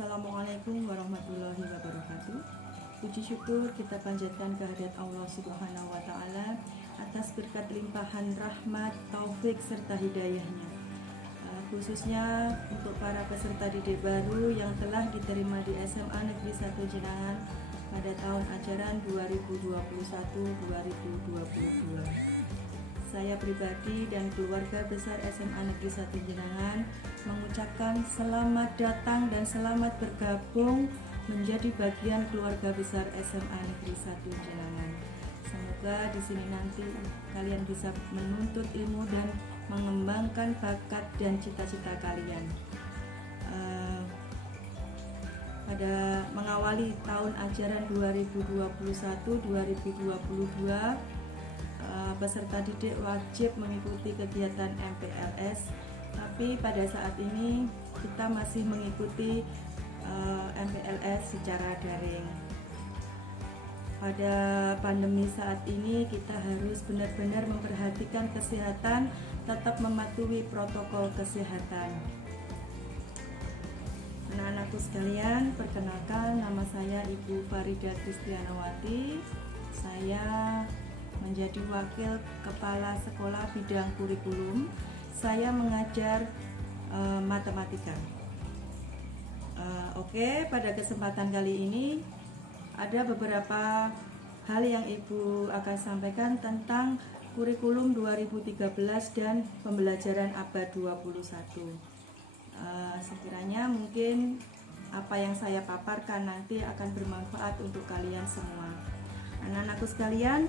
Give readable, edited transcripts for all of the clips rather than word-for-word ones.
Assalamualaikum warahmatullahi wabarakatuh. Puji syukur kita panjatkan kehadirat Allah Subhanahu wa Ta'ala atas berkat limpahan rahmat, taufik serta hidayahnya. Khususnya untuk para peserta didik baru yang telah diterima di SMA Negeri 1 Jenangan pada tahun ajaran 2021-2022. Saya pribadi dan keluarga besar SMA Negeri 1 Jenangan mengucapkan selamat datang dan selamat bergabung menjadi bagian keluarga besar SMA Negeri 1 Jenangan. Semoga di sini nanti kalian bisa menuntut ilmu dan mengembangkan bakat dan cita-cita kalian. Pada mengawali tahun ajaran 2021-2022, peserta didik wajib mengikuti kegiatan MPLS, tapi pada saat ini kita masih mengikuti MPLS secara daring. Pada pandemi saat ini kita harus benar-benar memperhatikan kesehatan, tetap mematuhi protokol kesehatan. Anak-anakku sekalian, perkenalkan, nama saya Ibu Farida Kristianawati. Saya menjadi wakil kepala sekolah bidang kurikulum. Saya mengajar matematika. Oke, pada kesempatan kali ini ada beberapa hal yang Ibu akan sampaikan tentang kurikulum 2013 dan pembelajaran abad 21. Sekiranya mungkin apa yang saya paparkan nanti akan bermanfaat untuk kalian semua. Anak-anakku sekalian,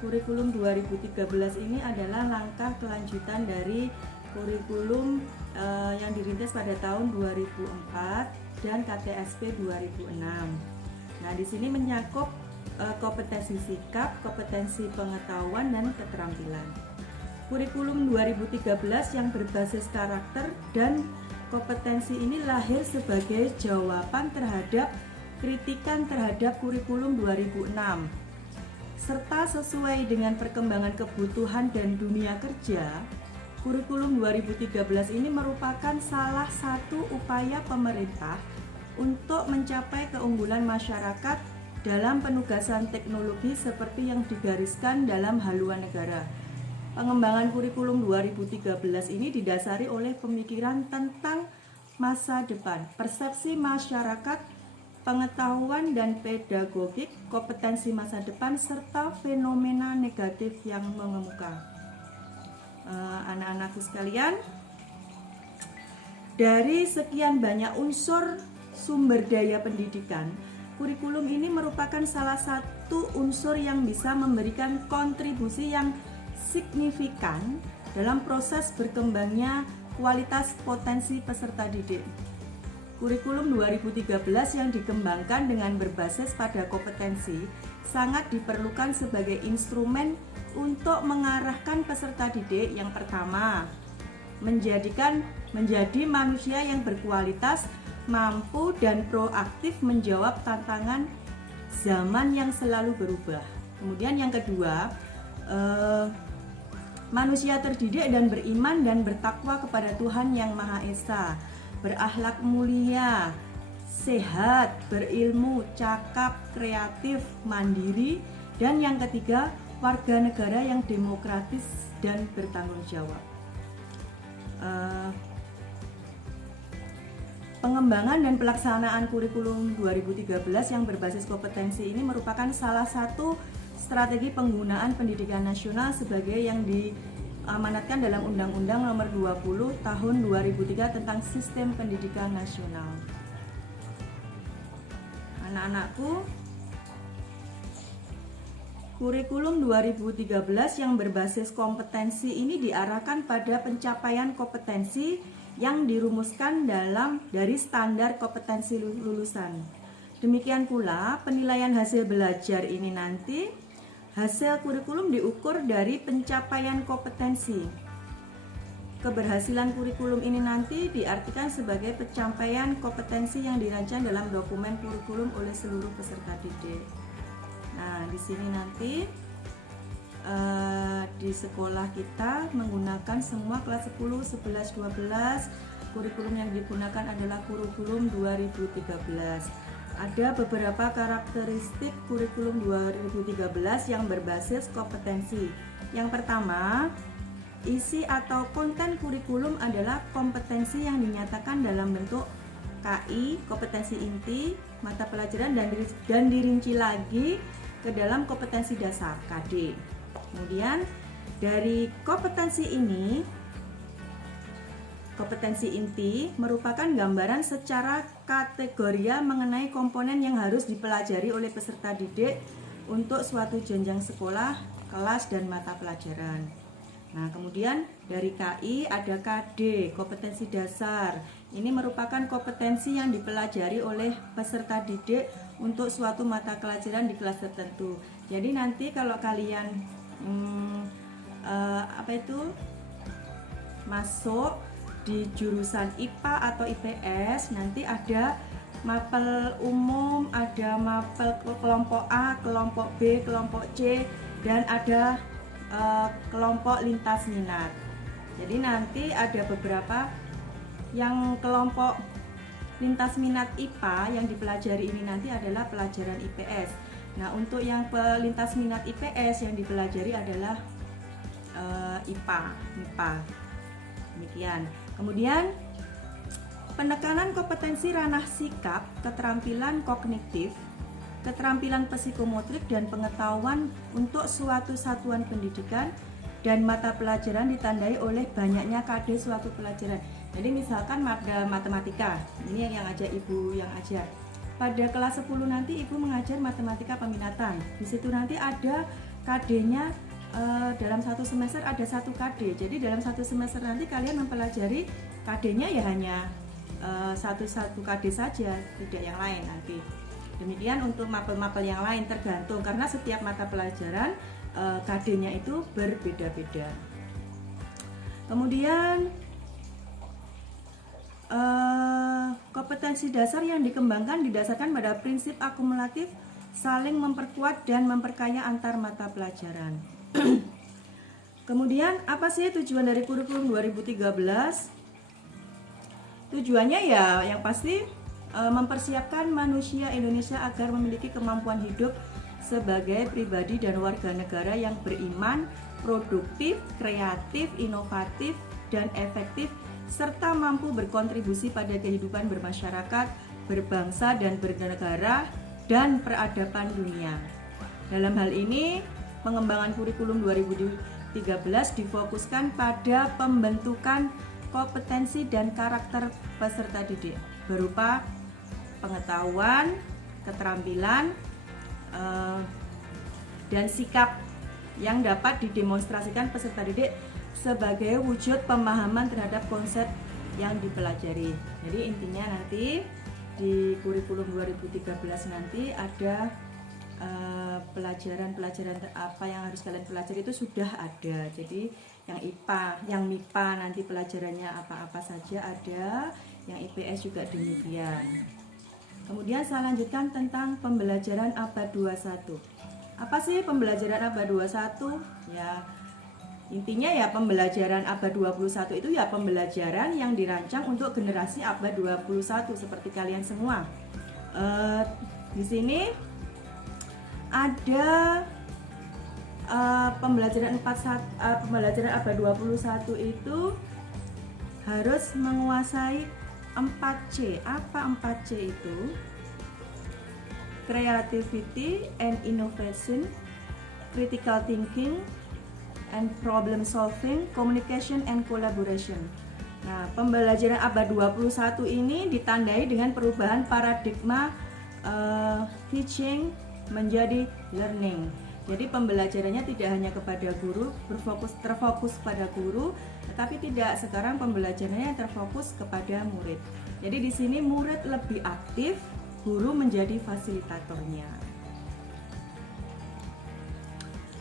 kurikulum 2013 ini adalah langkah kelanjutan dari kurikulum yang dirintis pada tahun 2004 dan KTSP 2006. Nah, di sini mencakup kompetensi sikap, kompetensi pengetahuan, dan keterampilan. Kurikulum 2013 yang berbasis karakter dan kompetensi ini lahir sebagai jawaban terhadap kritikan terhadap kurikulum 2006. Serta sesuai dengan perkembangan kebutuhan dan dunia kerja, kurikulum 2013 ini merupakan salah satu upaya pemerintah untuk mencapai keunggulan masyarakat dalam penugasan teknologi seperti yang digariskan dalam haluan negara. Pengembangan kurikulum 2013 ini didasari oleh pemikiran tentang masa depan, persepsi masyarakat, pengetahuan dan pedagogik, kompetensi masa depan, serta fenomena negatif yang mengemuka. Anak-anakku sekalian, dari sekian banyak unsur sumber daya pendidikan, kurikulum ini merupakan salah satu unsur yang bisa memberikan kontribusi yang signifikan dalam proses berkembangnya kualitas potensi peserta didik. Kurikulum 2013 yang dikembangkan dengan berbasis pada kompetensi sangat diperlukan sebagai instrumen untuk mengarahkan peserta didik yang pertama, menjadi manusia yang berkualitas, mampu dan proaktif menjawab tantangan zaman yang selalu berubah. Kemudian yang kedua, manusia terdidik dan beriman dan bertakwa kepada Tuhan Yang Maha Esa, berakhlak mulia, sehat, berilmu, cakap, kreatif, mandiri, dan yang ketiga, warga negara yang demokratis dan bertanggung jawab. Pengembangan dan pelaksanaan kurikulum 2013 yang berbasis kompetensi ini merupakan salah satu strategi penggunaan pendidikan nasional sebagai yang diamanatkan dalam Undang-Undang Nomor 20 Tahun 2003 tentang Sistem Pendidikan Nasional. Anak-anakku, kurikulum 2013 yang berbasis kompetensi ini diarahkan pada pencapaian kompetensi yang dirumuskan dari standar kompetensi lulusan. Demikian pula penilaian hasil belajar ini nanti hasil kurikulum diukur dari pencapaian kompetensi. Keberhasilan kurikulum ini nanti diartikan sebagai pencapaian kompetensi yang dirancang dalam dokumen kurikulum oleh seluruh peserta didik. Nah, di sini nanti di sekolah kita menggunakan semua kelas 10, 11, 12 kurikulum yang digunakan adalah kurikulum 2013. Ada beberapa karakteristik kurikulum 2013 yang berbasis kompetensi. Yang pertama, isi atau konten kurikulum adalah kompetensi yang dinyatakan dalam bentuk KI, kompetensi inti, mata pelajaran, dan dirinci lagi ke dalam kompetensi dasar KD. Kemudian dari kompetensi ini, kompetensi inti merupakan gambaran secara kategoria mengenai komponen yang harus dipelajari oleh peserta didik untuk suatu jenjang sekolah, kelas, dan mata pelajaran. Nah, kemudian dari KI ada KD, kompetensi dasar. Ini merupakan kompetensi yang dipelajari oleh peserta didik untuk suatu mata pelajaran di kelas tertentu. Jadi nanti kalau kalian masuk di jurusan IPA atau IPS, nanti ada mapel umum, ada mapel kelompok A, kelompok B, kelompok C, dan ada kelompok lintas minat. Jadi nanti ada beberapa yang kelompok lintas minat IPA yang dipelajari ini nanti adalah pelajaran IPS. Nah, untuk yang pelintas minat IPS yang dipelajari adalah MIPA. Demikian. Kemudian penekanan kompetensi ranah sikap, keterampilan kognitif, keterampilan psikomotorik, dan pengetahuan untuk suatu satuan pendidikan dan mata pelajaran ditandai oleh banyaknya KD suatu pelajaran. Jadi misalkan ada matematika, ini yang ajar ibu yang ajar. Pada kelas 10 nanti ibu mengajar matematika peminatan. Di situ nanti ada KD-nya, dalam satu semester ada 1 KD. Jadi dalam satu semester nanti kalian mempelajari KD-nya ya hanya satu KD saja, tidak yang lain nanti. Demikian untuk mapel-mapel yang lain, tergantung karena setiap mata pelajaran KD-nya itu berbeda-beda. Kemudian kompetensi dasar yang dikembangkan didasarkan pada prinsip akumulatif, saling memperkuat dan memperkaya antar mata pelajaran. Kemudian apa sih tujuan dari kurikulum 2013? Tujuannya ya yang pasti mempersiapkan manusia Indonesia agar memiliki kemampuan hidup sebagai pribadi dan warga negara yang beriman, produktif, kreatif, inovatif, dan efektif, serta mampu berkontribusi pada kehidupan bermasyarakat, berbangsa, dan bernegara, dan peradaban dunia. Dalam hal ini, pengembangan kurikulum 2013 difokuskan pada pembentukan kompetensi dan karakter peserta didik berupa pengetahuan, keterampilan, dan sikap yang dapat didemonstrasikan peserta didik sebagai wujud pemahaman terhadap konsep yang dipelajari. Jadi intinya nanti di kurikulum 2013 nanti ada pelajaran-pelajaran apa yang harus kalian pelajari itu sudah ada. Jadi yang IPA, yang MIPA nanti pelajarannya apa-apa saja ada, yang IPS juga demikian. Kemudian saya lanjutkan tentang pembelajaran abad 21. Apa sih pembelajaran abad 21? Ya, intinya ya pembelajaran abad 21 itu ya pembelajaran yang dirancang untuk generasi abad 21 seperti kalian semua. Di sini ada pembelajaran abad 21 itu harus menguasai 4C. Apa 4C itu? Creativity and innovation, critical thinking and problem solving, communication and collaboration. Nah, pembelajaran abad 21 ini ditandai dengan perubahan paradigma teaching menjadi learning. Jadi pembelajarannya tidak hanya kepada guru, terfokus pada guru, tetapi tidak, sekarang pembelajarannya terfokus kepada murid. Jadi di sini murid lebih aktif, guru menjadi fasilitatornya.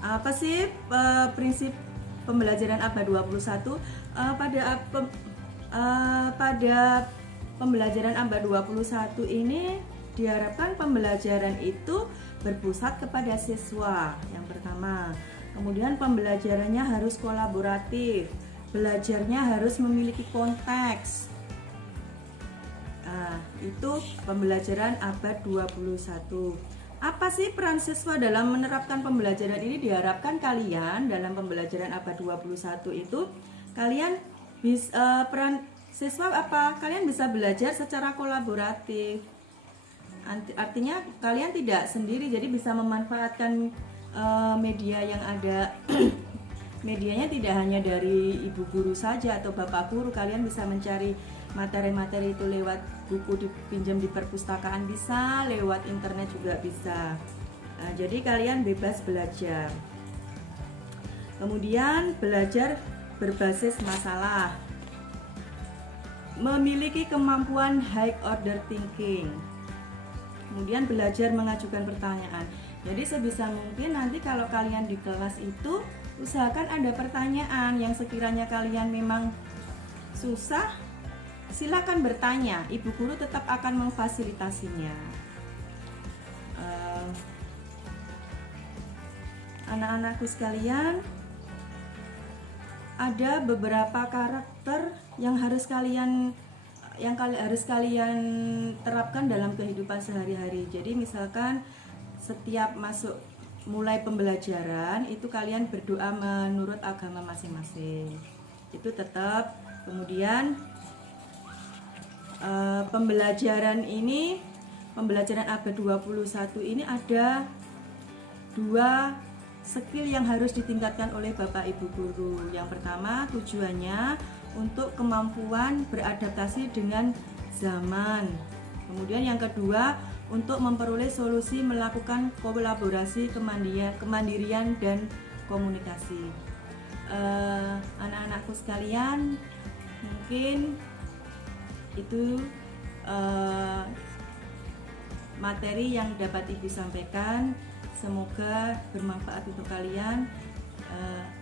Apa sih prinsip pembelajaran abad 21? Pada pembelajaran abad 21 ini diharapkan pembelajaran itu berpusat kepada siswa yang pertama. Kemudian pembelajarannya harus kolaboratif, belajarnya harus memiliki konteks, Nah, itu pembelajaran abad 21. Apa sih peran siswa dalam menerapkan pembelajaran ini? Diharapkan kalian dalam pembelajaran abad 21 itu kalian peran siswa apa? Kalian bisa belajar secara kolaboratif. Artinya kalian tidak sendiri, jadi bisa memanfaatkan media yang ada. Medianya tidak hanya dari ibu guru saja atau bapak guru, kalian bisa mencari materi-materi itu lewat buku dipinjam di perpustakaan bisa, lewat internet juga bisa. Nah, jadi kalian bebas belajar. Kemudian belajar berbasis masalah, memiliki kemampuan high order thinking. Kemudian belajar mengajukan pertanyaan. Jadi sebisa mungkin nanti kalau kalian di kelas itu usahakan ada pertanyaan yang sekiranya kalian memang susah, silakan bertanya. Ibu guru tetap akan memfasilitasinya. Anak-anakku sekalian, ada beberapa karakter yang harus kalian terapkan dalam kehidupan sehari-hari. Jadi misalkan setiap mulai pembelajaran itu kalian berdoa menurut agama masing-masing, itu tetap. Kemudian pembelajaran abad 21 ini ada 2 skill yang harus ditingkatkan oleh Bapak Ibu guru. Yang pertama, tujuannya untuk kemampuan beradaptasi dengan zaman. Kemudian yang kedua, untuk memperoleh solusi melakukan kolaborasi, kemandirian dan komunikasi. Anak-anakku sekalian, mungkin itu materi yang dapat Ibu sampaikan. Semoga bermanfaat untuk kalian.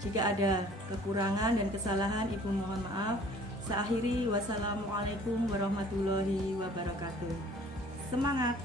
Jika ada kekurangan dan kesalahan, Ibu mohon maaf. Saya akhiri, wassalamualaikum warahmatullahi wabarakatuh. Semangat!